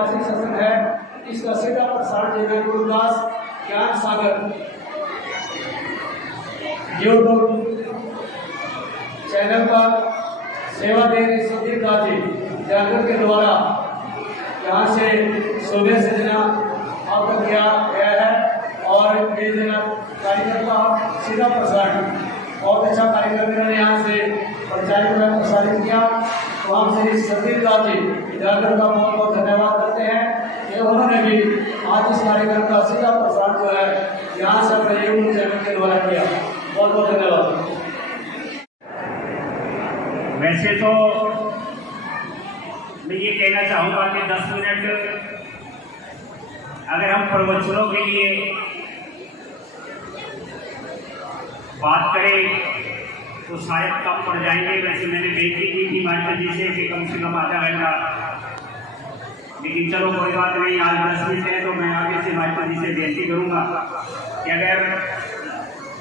ऐतिहासिक सत्संग है, इसका सीधा प्रसारण जिला गुरुदास ज्ञान सागर यूट्यूब चैनल पर सेवा दे रहे सुधीर दास जी जागरण के द्वारा यहाँ से सुबह से जना आपका किया गया है और ये जना कार्यक्रम का सीधा प्रसारण बहुत अच्छा कार्यक्रम इन्होंने यहाँ से प्रसारित किया। तो हम श्री सुधीर दास जी जागरण का बहुत बहुत धन्यवाद करते हैं कि उन्होंने भी आज इस कार्यक्रम का सीधा प्रसारण जो है यहाँ से अपने यूट्यूब चैनल के द्वारा किया। बहुत बहुत धन्यवाद। वैसे तो मैं ये कहना चाहूँगा कि 10 मिनट अगर हम प्रवचनों के लिए बात करें तो शायद कम पड़ जाएंगे। वैसे मैंने बेनती की थी मास्टर जी से कि कम आधा घंटा, लेकिन चलो कोई बात नहीं, आज 10 मिनट है तो मैं आगे से मास्टर जी से बेनती करूँगा कि अगर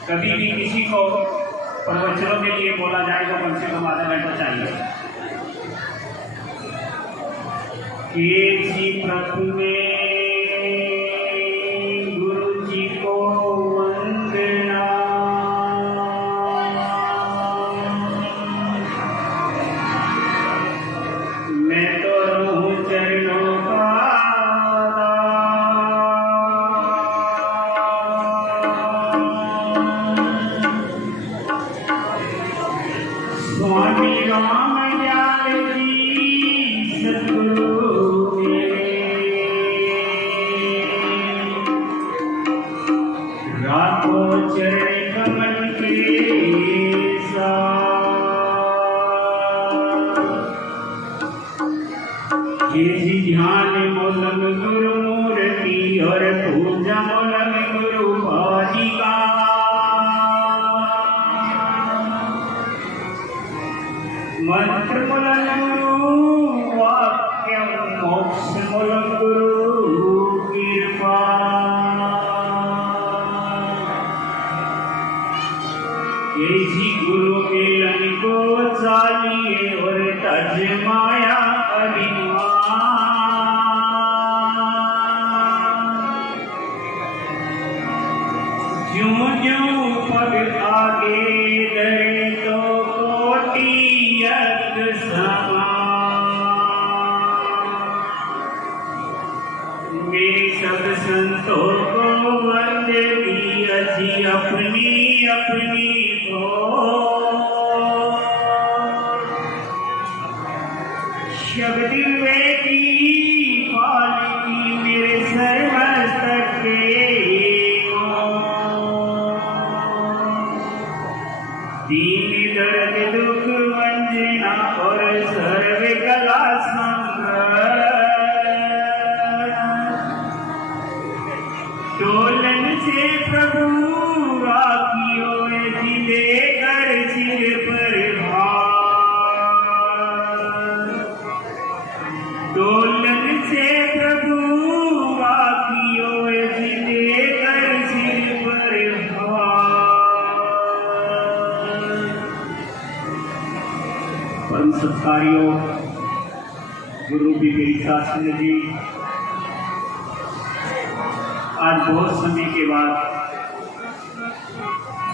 कभी भी किसी को प्रवचनों के लिए बोला जाए तो कम से कम आधा घंटा चाहिए। कि जी प्रभु गुरु जी को वंदना, मैं तो रहूं चरणों का स्वामी राम दयाल जी सतगुरु राखो चरण कमल के साथ, जी ध्यान मोलम गुरु मूर्ति और पूजा मोलम गुरु पादिका, मंत्र मूलम गुरु वाक्यम मोक्ष मूलम गुरु कृपा, जी गुरु मिलन को चालिए और तज माया अभिमान, ज्यों ज्यों पग आगे दरे तो कोटि यज्ञ समान, मेरे सब संतों को वंदनी अजी अपनी अपनी को, शब्द वेदी पालकी मेरे सर्वस्तक के दीन दर्द दुख वंजना और सर्व कला संग्रह, डोलन से प्रभु राखियो दिले कर सिर पर भार, डोलन से प्रभु राखियो दिले कर सिर पर भार। परम सत्कारियों गुरु भी मेरी शास्त्री जी, आज बहुत समय के बाद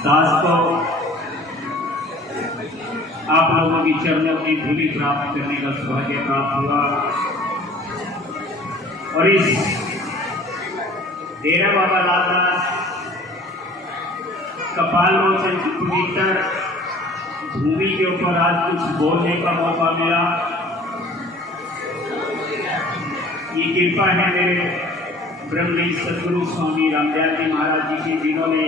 दास को आप लोगों की चरणों की धूलि प्राप्त करने का सौभाग्य प्राप्त हुआ और इस डेरा बाबा लालदास कपाल मोचन की पवित्र भूमि के ऊपर आज कुछ बोलने का मौका मिला। ये कृपा है मेरे ब्रह्मणी सदगुरु स्वामी रामदयाल जी महाराज जी की, जिन्होंने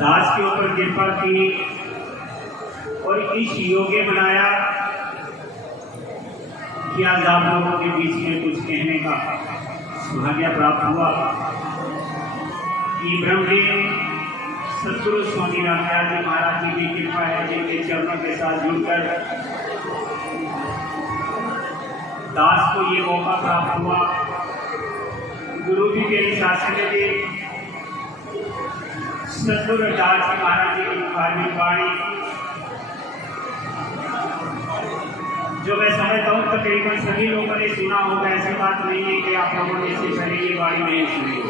दास के ऊपर कृपा की और इस योग्य बनाया कि आज आप लोगों के बीच में कुछ कहने का सौभाग्य प्राप्त हुआ। कि ब्रह्मणी सदगुरु स्वामी रामदयाल जी महाराज जी की कृपा है, जिनके चरणों के साथ जुड़कर दास को ये मौका प्राप्त हुआ। गुरु जी के शासन में सदगुरु दास जी महाराज जी की धार्मिक वाणी जो मैं समझता हूँ तकरीबन सभी लोगों ने सुना होगा, ऐसी बात नहीं है कि आप लोगों ने इससे पहले ये बाणी नहीं सुनी हो।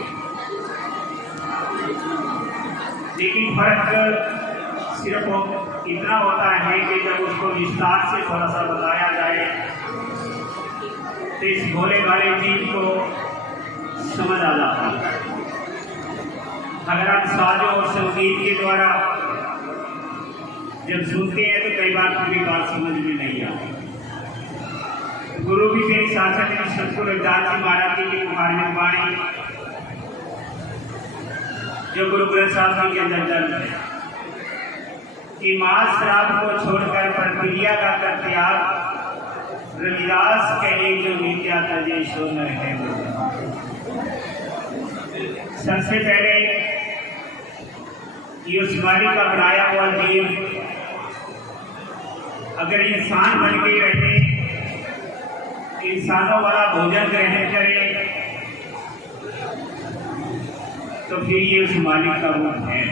लेकिन फर्क सिर्फ इतना होता है कि जब उसको विस्तार से थोड़ा सा बताया जाए तो इस भोले भाले जीव को समझ आ जाता है। अगर आप साजों और संगीत के द्वारा जब सुनते हैं तो कई बार पूरी बात समझ में नहीं आती। गुरु भी मेरे शासक ने सतगुरु रविदास जी महाराज जी की धार्मिक वाणी जो गुरु ग्रंथ साहब जी के अंदर दर्ज है कि मांस श्राप को छोड़कर प्रक्रिया का कर त्याग रविदास कहे जो नित्या तजे सो न है। सबसे पहले ये उस मालिक का बनाया हुआ जीव अगर इंसान बन के रहे, इंसानों वाला भोजन ग्रहण करे, तो फिर ये उस मालिक का रूप है।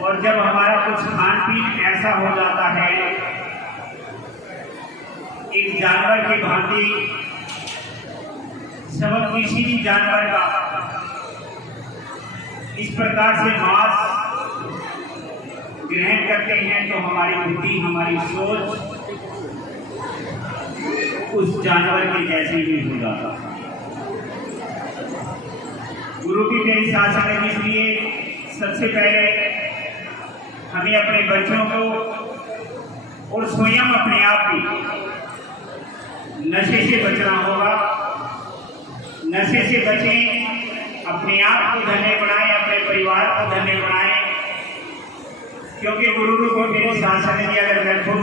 और जब हमारा कुछ खान पीन ऐसा हो जाता है एक जानवर की भांति, सबक किसी भी जानवर का इस प्रकार से मांस ग्रहण करते हैं तो हमारी बुद्धि, हमारी सोच उस जानवर के जैसे ही हो जाता है। गुरु की मेरी शासन है, इसलिए सबसे पहले हमें अपने बच्चों को और स्वयं अपने आप भी नशे से बचना होगा। नशे से बचें, अपने आप को धन्य बनाएं, अपने परिवार को धन्य बनाएं। क्योंकि गुरु को मेरे शासन ने अगर मैं खुद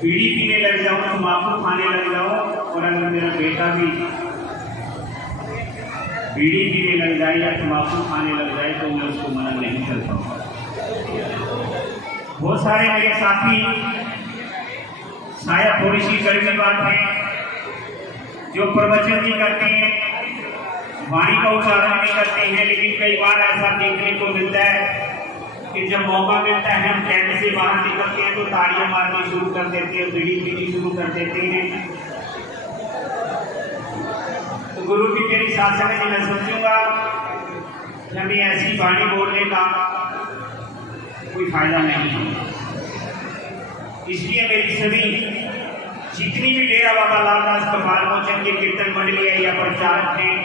बीड़ी पीने लग जाऊं, तम्बाकू खाने लग जाऊं, और अगर मेरा बेटा भी बीड़ी पीने लग जाए या तम्बाकू खाने लग जाए तो मैं उसको मना नहीं कर पाऊंगा। बहुत सारे मेरे साथी शायद थोड़ी सी कड़वी बात है जो प्रवचन भी करते हैं, वाणी का उच्चारण भी करते हैं, लेकिन कई बार ऐसा देखने को मिलता है कि जब मौका मिलता है हम टेंट से बाहर निकलते हैं तो ताड़ियां मारनी शुरू कर देते हैं, बीड़ी पीनी शुरू कर देते हैं। तो गुरु की मेरी शासन में मैं समझूंगा कि हमें ऐसी वाणी बोलने का कोई फायदा नहीं है। इसलिए मेरी सभी जितनी भी डेरा बाबा लालदास कपाल मोचन के कीर्तन मंडली है या प्रचारक हैं,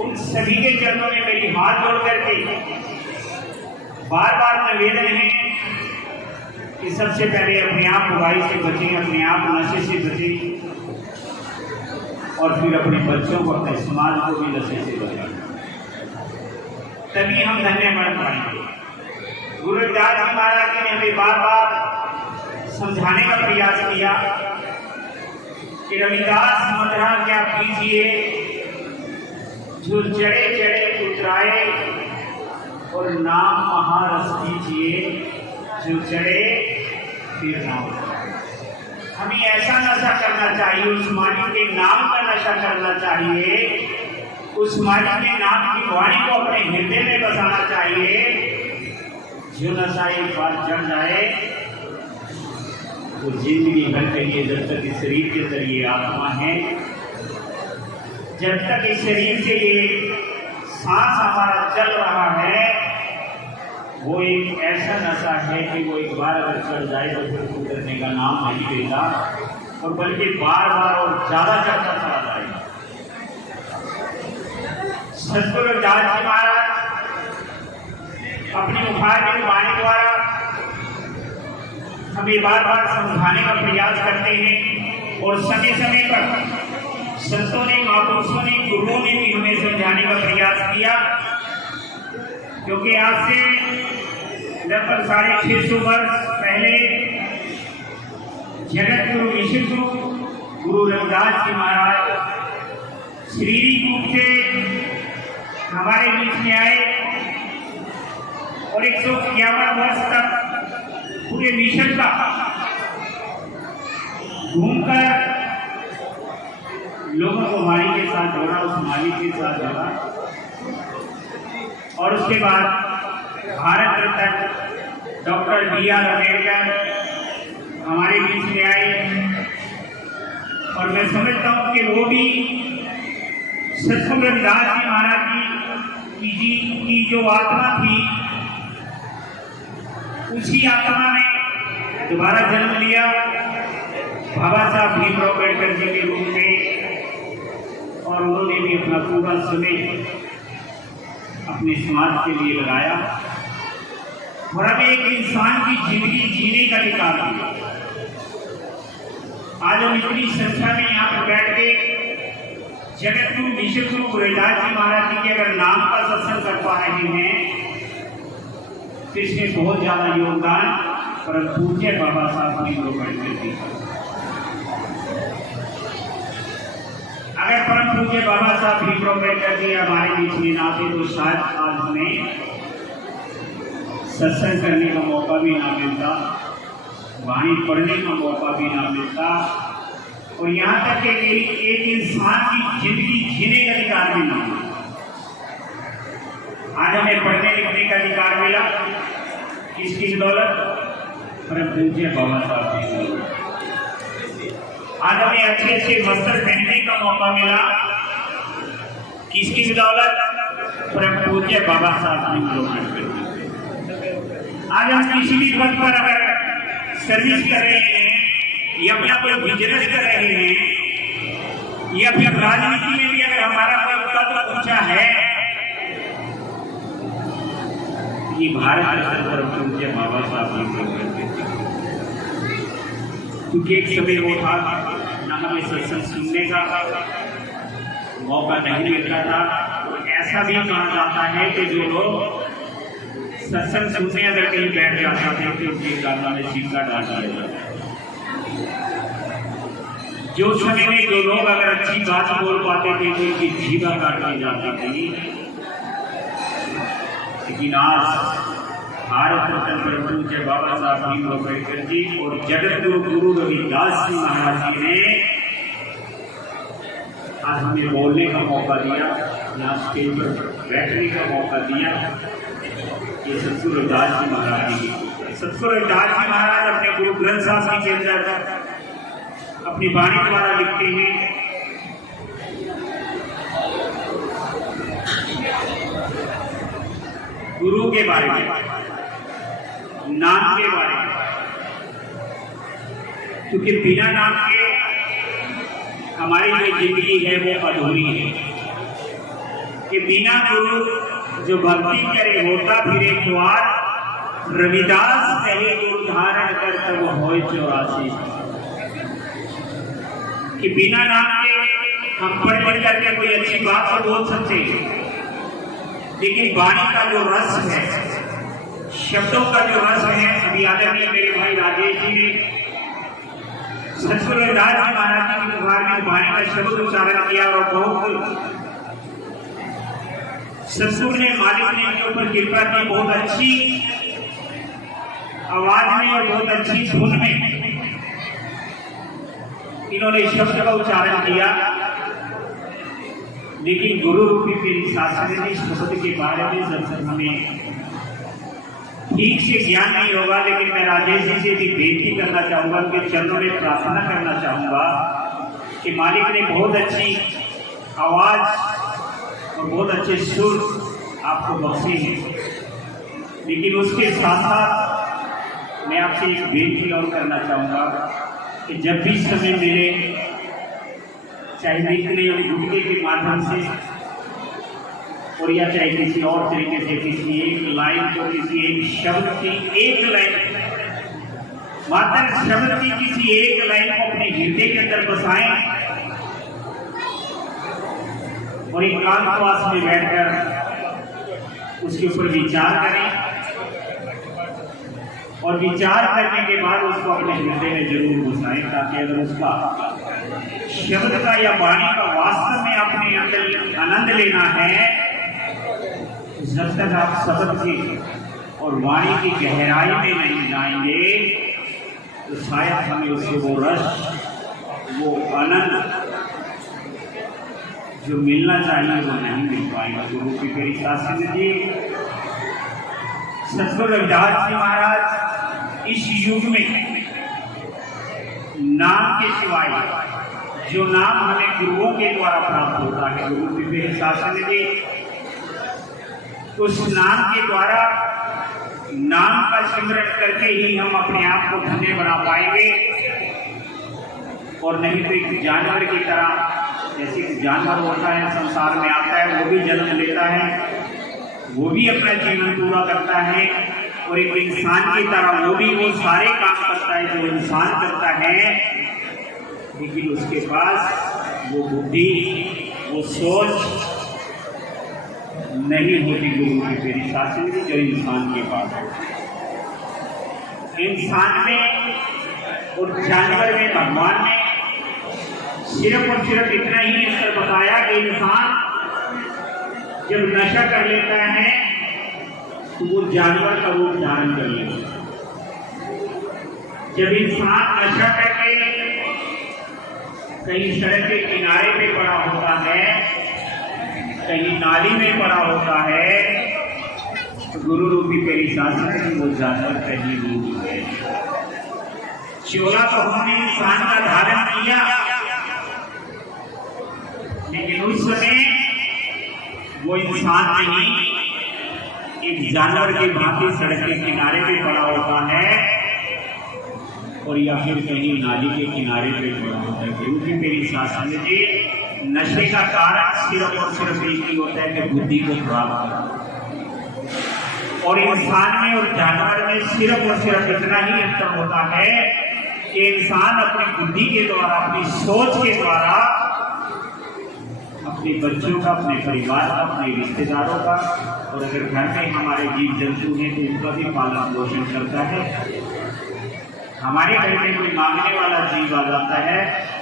उन सभी के चरणों में मेरी हाथ जोड़ करके बार बार निवेदन है कि सबसे पहले अपने आप बुराई से बचें, अपने आप नशे से बचें, और फिर अपने बच्चों को, अपने समाज को भी नशे से बचाएं। तभी हम धन्य बन पाएंगे। गुरु रविदास जी महाराज जी ने हमें बार बार समझाने का प्रयास किया कि रविदास मंत्रा क्या कीजिए, जो चढ़े चढ़े उतराए, और नाम महारस कीजिए, जो चढ़े फिर नाम। हमें ऐसा नशा करना चाहिए, उस मालिक के नाम का नशा करना चाहिए, उस मालिक के नाम की वाणी को अपने हृदय में बसाना चाहिए। जो नशा एक बार चढ़ जाए तो जिंदगी भर के लिए, जब तक इस शरीर के जरिए आत्मा है, जब तक इस शरीर से ये सांस हमारा चल रहा है, वो एक ऐसा नशा है कि वो एक बार अगर चढ़ जाए तो फिर उतरने का नाम नहीं लेता, और बल्कि बार बार और ज्यादा चढ़ता चला जाएगा। सतगुरु रविदास जी महाराज अपनी मुखारबिंद वाणी द्वारा हमें बार बार समझाने का प्रयास करते हैं, और समय समय पर संतों ने, महापुरुषों ने, गुरुओं ने भी हमें समझाने का प्रयास किया। क्योंकि आज से लगभग 650 वर्ष पहले जगत गुरु विश्व गुरु रविदास जी महाराज शारीरिक रूप से हमारे बीच में आए, और 151 वर्ष तक पूरे मिशन का घूमकर लोगों को वाणी के साथ जोड़ा, उस मालिक के साथ जोड़ा, और उसके बाद भारत रत्न डॉक्टर B.R. अम्बेडकर हमारे बीच में आए और मैं समझता हूँ कि वो भी सतगुरु रविदास जी महाराज जी की जो आत्मा थी, उसी आत्मा ने दोबारा जन्म लिया बाबा साहब भीमराव अम्बेडकर जी के रूप में, और उन्होंने भी अपना पूरा समय अपने समाज के लिए लगाया और अब एक इंसान की जिंदगी जीने का अधिकार दिया। आज हम इतनी संख्या में यहाँ पर बैठ के जगत गुरु विश्वगुरु रविदास जी महाराज जी के अगर नाम का सत्संग कर पा रहे हैं तो इसमें बहुत ज्यादा योगदान परम पूज्य बाबा साहब भीमराव अम्बेडकर जी का। अगर परम पूज्य बाबा साहब भीमराव अम्बेडकर जी हमारे बीच में ना थे तो शायद आज हमें सत्संग करने का मौका भी ना मिलता, वाणी पढ़ने का मौका भी ना मिलता, और यहाँ तक कि एक इंसान की जिंदगी जीने का अधिकार भी ना मिलता। आज हमें पढ़ने लिखने का अधिकार मिला, किसकी बदौलत? परम पूज्य बाबा साहब की। आज हमें अच्छे अच्छे वस्त्र पहनने का मौका मिला, किसकी बदौलत? परम पूज्य बाबा साहब की। आज हम किसी भी पद पर अगर सर्विस कर रहे हैं या अपना कोई बिजनेस कर रहे हैं या फिर राजनीति में भी अगर हमारा कोई पद ऊंचा है, ये भारत रत्न परम पूज्य बाबा साहब की। क्योंकि एक समय वो था न हमें सत्संग सुनने का मौका नहीं मिलता था, तो ऐसा भी कहा जाता है कि जो लोग सत्संग सुनने अगर कहीं बैठ जाते थे तो उनके गाना में सिक्का डाल दिया जाता। जो समय में जो लोग अगर अच्छी बात बोल पाते थे तो उनकी जीवा काट दी जाती थी। लेकिन आज भारत रत्न परम पूज्य बाबा साहब भीमराव अम्बेडकर जी और जगत गुरु रविदास जी महाराज जी ने आज हमें बोलने का मौका दिया, यहाँ स्टेज पर बैठने का मौका दिया। ये सतगुरु रविदास जी महाराज जी, सतगुरु रविदास जी महाराज अपने गुरु ग्रंथ साहब के अंदर अपनी वाणी द्वारा लिखते हैं, गुरु के बारे में, नाम के बारे में, क्योंकि बिना नाम के हमारी जो जिंदगी है वो अधूरी है। कि बिना गुरु जो भक्ति करे होता फिरे द्वार, रविदास कहे गुरु धारण कर तब होए 84। कि बिना नाम के हम पढ़ लिख करके कोई अच्छी बात तो बोल सकते हैं, लेकिन वाणी का जो रस है, शब्दों का जो रस है, अभी आदरणीय मेरे भाई राजेश जी ने सतगुरु रविदास जी महाराज जी के दरबार में वाणी का शब्द उच्चारण किया और बहुत सतगुरु ने, मालिक ने इनके ऊपर कृपा की, बहुत अच्छी आवाज में और बहुत अच्छी धुन में इन्होंने शब्द का उच्चारण किया। लेकिन गुरु रूपी मेरी शास्त्र ने इस शब्द के बारे में जब तक हमें ठीक से ज्ञान नहीं होगा, लेकिन मैं राजेश जी से भी बेनती करना चाहूंगा, उनके चरणों में प्रार्थना करना चाहूंगा कि मालिक ने बहुत अच्छी आवाज और बहुत अच्छे सुर आपको बख्शे हैं, लेकिन उसके साथ साथ मैं आपसे एक बेनती और करना चाहूँगा कि जब भी समय मिले, चाहे लिखने और घुटने के माध्यम से और या चाहे किसी और तरीके से किसी एक लाइन को, किसी एक शब्द की एक लाइन, मात्र शब्द की किसी एक लाइन को अपने हृदय के अंदर बसाएं और एकांतवास में बैठकर उसके ऊपर विचार करें और विचार करने के बाद उसको अपने हृदय में जरूर घुसाएं, ताकि अगर उसका शब्द का या वाणी का वास्तव में अपने अंदर आनंद लेना है, जब तक आप शब्द की और वाणी की गहराई में नहीं जाएंगे तो शायद हमें उससे वो रस, वो आनंद जो मिलना चाहिए वो नहीं मिल पाएगा। गुरु की मेरी शास्त्री जी सतगुरु रविदास जी महाराज इस युग में नाम के सिवाय जो नाम हमें गुरुओं के द्वारा प्राप्त होता है, गुरु दिव्य शासन के उस नाम के द्वारा नाम का सिमरन करके ही हम अपने आप को धन्य बना पाएंगे। और नहीं तो एक जानवर की तरह, जैसे कि जानवर होता है संसार में आता है, वो भी जन्म लेता है, वो भी अपना जीवन पूरा करता है, और एक इंसान की तरह वो भी वो सारे काम करता है जो इंसान करता है, लेकिन उसके पास वो बुद्धि, वो सोच नहीं होती गुरु की तेरी शासन की जो इंसान के पास है। इंसान में और जानवर में भगवान ने सिर्फ और सिर्फ इतना ही अंतर बताया कि इंसान जब नशा कर लेता है तो वो जानवर का रूप धारण कर लेता है। जब इंसान नशा करके कहीं सड़क के किनारे पे पड़ा होता है, कहीं नाली में पड़ा होता है, तो गुरु रूपी तेरी शासन में वो जानवर कहीं रूप है। चोला तो हमने इंसान का धारण किया, लेकिन उस समय वो इंसान नहीं, एक जानवर की भांति सड़क के किनारे पे पड़ा होता है, और या फिर कहीं नाली के किनारे पे पड़ा होता है। गुरु की तेरी शासन जी नशे का कारण सिर्फ और सिर्फ एक ही होता है कि बुद्धि को प्राप्त करना। और इंसान में और जानवर में सिर्फ और सिर्फ इतना ही अंतर होता है कि इंसान अपनी बुद्धि के द्वारा, अपनी सोच के द्वारा अपने बच्चों का, अपने परिवार का, अपने रिश्तेदारों का, और अगर घर में हमारे जीव जंतु हैं तो उनका भी पालन पोषण करता है। हमारे घर में कोई मांगने वाला जीव आ जाता है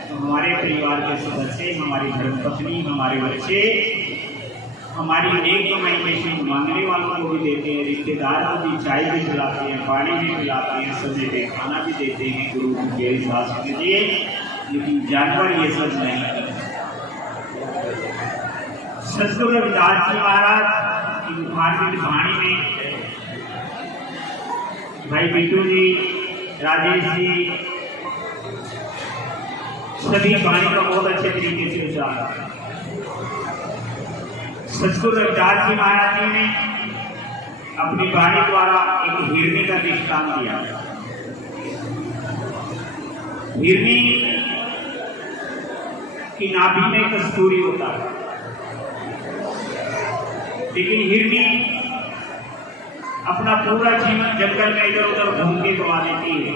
तो हमारे परिवार के सदस्य, हमारी धर्मपत्नी, हमारे बच्चे हमारी नेक कमाई में से मांगने वालों को भी देते हैं, रिश्तेदार को भी चाय भी पिलाते हैं, पानी भी पिलाते हैं, समय पे खाना भी देते हैं गुरु के हिसाब के लिए। लेकिन जानवर ये सब नहीं करते। सतगुरु रविदास जी महाराज की धार्मिक वाणी में भाई बिट्टू जी, राजेश जी सभी वाणी का बहुत अच्छे तरीके से उच्चारा। सतगुरु रविदास जी महाराज जी ने अपनी वाणी द्वारा एक हिरनी का दृष्टांत दिया। हिरनी की नाभि में कस्तूरी होता है, लेकिन हिरनी अपना पूरा जीवन जंगल में इधर उधर घूम के गवा देती है।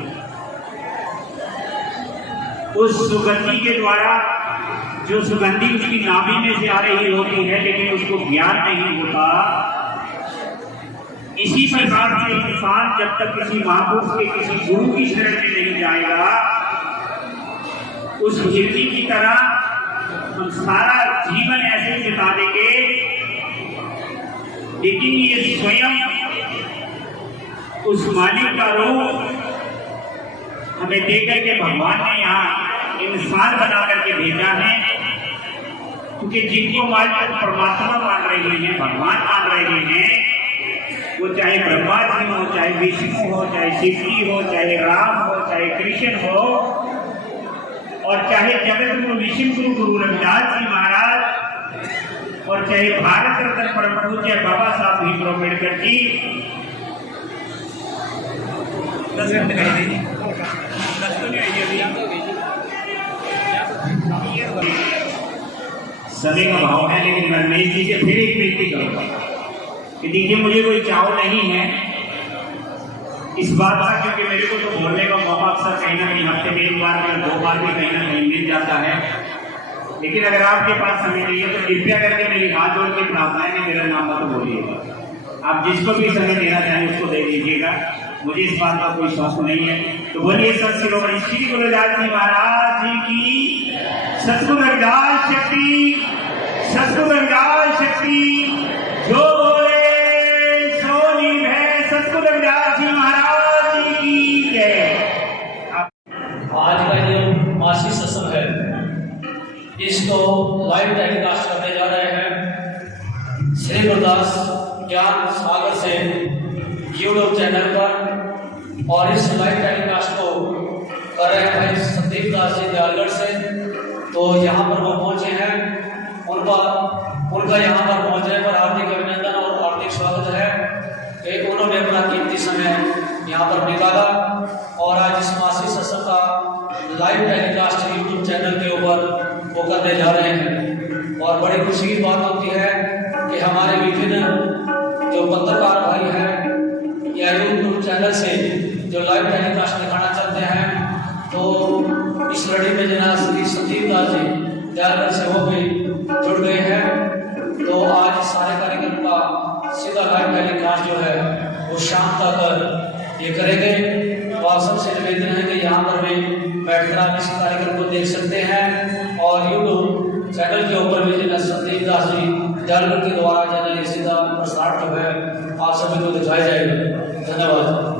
उस सुगंधी के द्वारा जो सुगंधी उसकी नाभि में से आ रही होती है, लेकिन उसको ज्ञान नहीं होता। इसी प्रकार से इंसान जब तक किसी महापुरुष के, किसी गुरु की शरण में नहीं जाएगा, उस हिरनी की तरह हम सारा जीवन ऐसे बिता देंगे, लेकिन ये स्वयं उस मालिक का रूप हमें देकर के भगवान ने यहाँ इंसान बना करके भेजा है। क्योंकि जिनको मालिक परमात्मा मान रहे हैं, भगवान मान रहे हैं, वो चाहे ब्रह्मा जी हो, चाहे विष्णु हो, चाहे शिव जी हो, चाहे राम हो, चाहे कृष्ण हो, और चाहे जगत गुरु विष्णु गुरु गुरु रविदास जी महाराज, और चाहे भारत रत्न परम पूज्य बाबा साहब भीमराव अम्बेडकर जी। 10 मिनट दिखाई समय का भाव है, लेकिन मैं नई चीजें फिर एक विनती करूंगा कि देखिए मुझे कोई चाव नहीं है इस बात का, क्योंकि मेरे को तो बोलने का मौका अक्सर कहीं ना कहीं हफ्ते में 1 बार या 2 बार भी कहीं ना कहीं मिल जाता है। लेकिन अगर आपके पास समय नहीं है तो कृपया करके मेरी हाथ जोड़ के प्रार्थना है, मेरा नाम मत बोलिएगा। आप जिसको भी समय देना चाहें उसको दे दीजिएगा, मुझे इस बात का कोई शौक नहीं है। तो बोलिए सत शिरोमणि श्री गुरु रविदास जी महाराज जी की, सतगुरु रविदास शक्ति, सतगुरु रविदास शक्ति, जो बोले सो निभे, सतगुरु रविदास जी महाराज जी की जय। आज का जो मासिक सत्संग है, इसको लाइव टेलीकास्ट करने जा रहे हैं श्री गुरुदास ज्ञान सागर से यूट्यूब चैनल पर, और इस लाइव टेलीकास्ट को कर रहे हैं भाई संदीप दास जी दयालगढ़ से। तो यहाँ पर वो पहुँचे हैं, उनका यहाँ पर पहुँचने पर हार्दिक अभिनंदन और हार्दिक स्वागत है कि उन्होंने अपना कीमती समय यहाँ पर निकाला और आज इस मासिक सत्संग का लाइव टेलीकास्ट यूट्यूब चैनल के ऊपर वो करने जा रहे हैं। और बड़ी खुशी की बात होती है कि हमारे विभिन्न जो पत्रकार भाई हैं या यूट्यूब चैनल से जो लाइव टेलीकास्ट दिखाना चाहते हैं, तो इस लड़ी में जना श्री संदीप दास जी दयालगढ़ से वो भी जुड़ गए हैं। तो आज सारे कार्यक्रम का सीधा लाइव टेलीकास्ट जो है वो शाम तक ये करेंगे। तो आप सबसे निवेदन है कि यहाँ पर भी बैठकर आप इस कार्यक्रम को देख सकते हैं और यूट्यूब चैनल के ऊपर भी जना संदीप दास जी दयालगढ़ के द्वारा जना ये सीधा प्रसारण जो है आप सभी को दिखाया जाएगा। धन्यवाद।